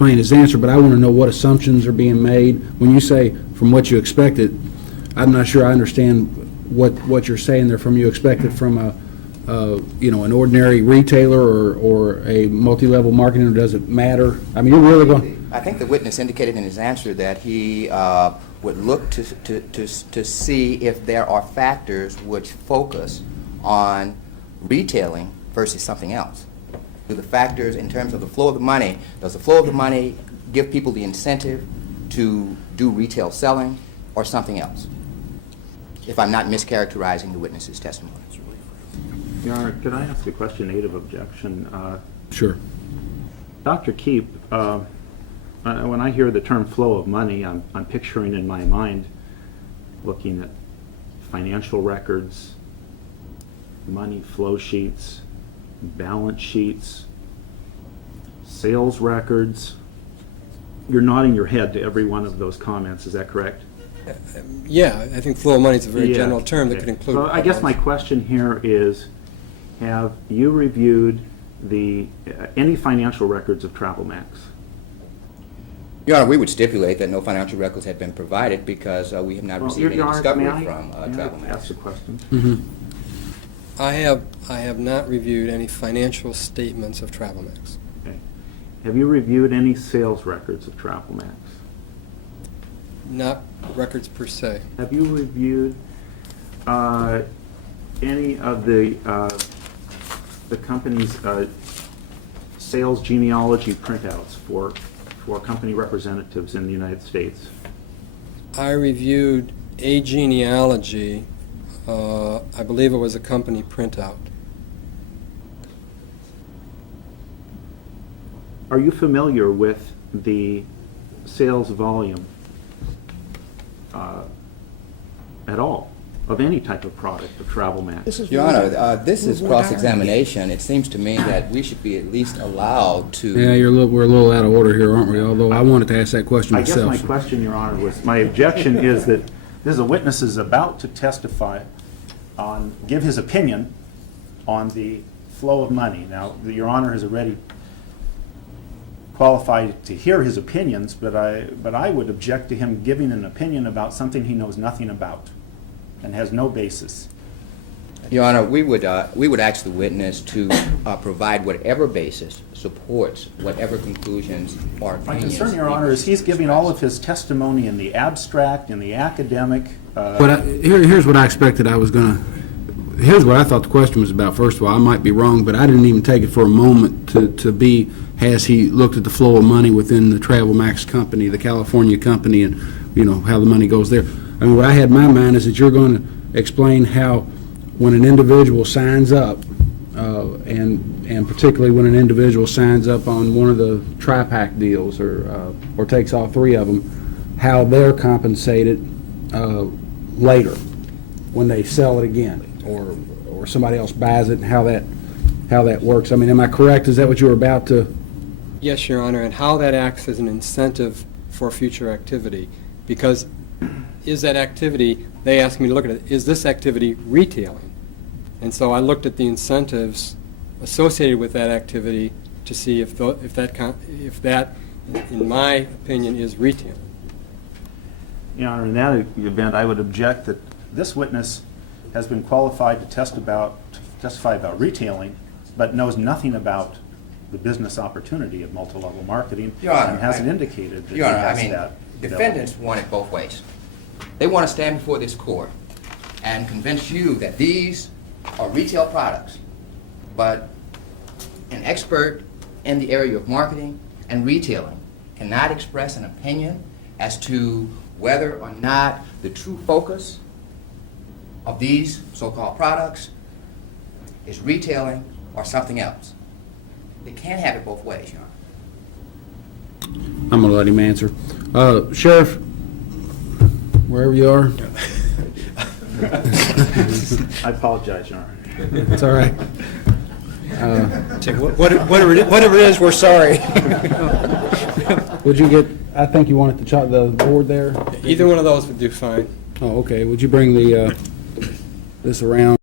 explain his answer, but I want to know what assumptions are being made. When you say from what you expected, I'm not sure I understand what you're saying there. From you expected from an ordinary retailer or a multi-level marketing, or does it matter? I mean, you're really going. I think the witness indicated in his answer that he would look to see if there are factors which focus on retailing versus something else. Do the factors in terms of the flow of the money, does the flow of the money give people the incentive to do retail selling or something else? If I'm not mischaracterizing the witness's testimony. Your Honor, could I ask a question, native objection? Sure. Dr. Keep, when I hear the term flow of money, I'm picturing in my mind looking at financial records, money flow sheets, balance sheets, sales records. You're nodding your head to every one of those comments, is that correct? Yeah, I think flow of money is a very Yeah. general term that could include. So I guess my question here is, have you reviewed any financial records of TravelMax? Your Honor, we would stipulate that no financial records have been provided because we have not received any discovery from TravelMax. That's the question. Mm-hmm. I have not reviewed any financial statements of TravelMax. Okay. Have you reviewed any sales records of TravelMax? Not records per se. Have you reviewed any of the company's sales genealogy printouts for company representatives in the United States? I reviewed a genealogy. I believe it was a company printout. Are you familiar with the sales volume at all of any type of product of TravelMax? Your Honor, this is cross-examination. It seems to me that we should be at least allowed to... Yeah, we're a little out of order here, aren't we? Although I wanted to ask that question I guess myself. my question, Your Honor, was, my objection is that this is a witness is about to testify give his opinion on the flow of money. Now, Your Honor has already qualified to hear his opinions, but I would object to him giving an opinion about something he knows nothing about and has no basis. Your Honor, we would ask the witness to provide whatever basis supports whatever conclusions or opinions... My concern, Your Honor, is he's giving all of his testimony in the abstract, in the academic... But here's what I expected I was going to... Here's what I thought the question was about. First of all, I might be wrong, but I didn't even take it for a moment to be, has he looked at the flow of money within the TravelMax company, the California company, and, how the money goes there. I mean, what I had in my mind is that you're going to explain how when an individual signs up, and particularly when an individual signs up on one of the tri-pack deals or takes all three of them, how they're compensated later when they sell it again, or somebody else buys it, and how that works. I mean, am I correct? Is that what you were about to? Yes, Your Honor, and how that acts as an incentive for future activity. Because is that activity, they asked me to look at it, is this activity retailing? And so I looked at the incentives associated with that activity to see if that, in my opinion, is retailing. Your Honor, in that event, I would object that this witness has been qualified to testify about retailing, but knows nothing about the business opportunity of multi-level marketing, Your Honor, and hasn't indicated that he Your Honor, has I mean, that. defendants want it both ways. They want to stand before this court and convince you that these are retail products, but an expert in the area of marketing and retailing cannot express an opinion as to whether or not the true focus of these so-called products is retailing or something else. They can't have it both ways, Your Honor. I'm going to let him answer. Sheriff, wherever you are. I apologize, Your Honor. It's all right. Whatever it is, we're sorry. Would you get, I think you wanted the board there? Either one of those would do fine. Oh, okay. Would you bring this around?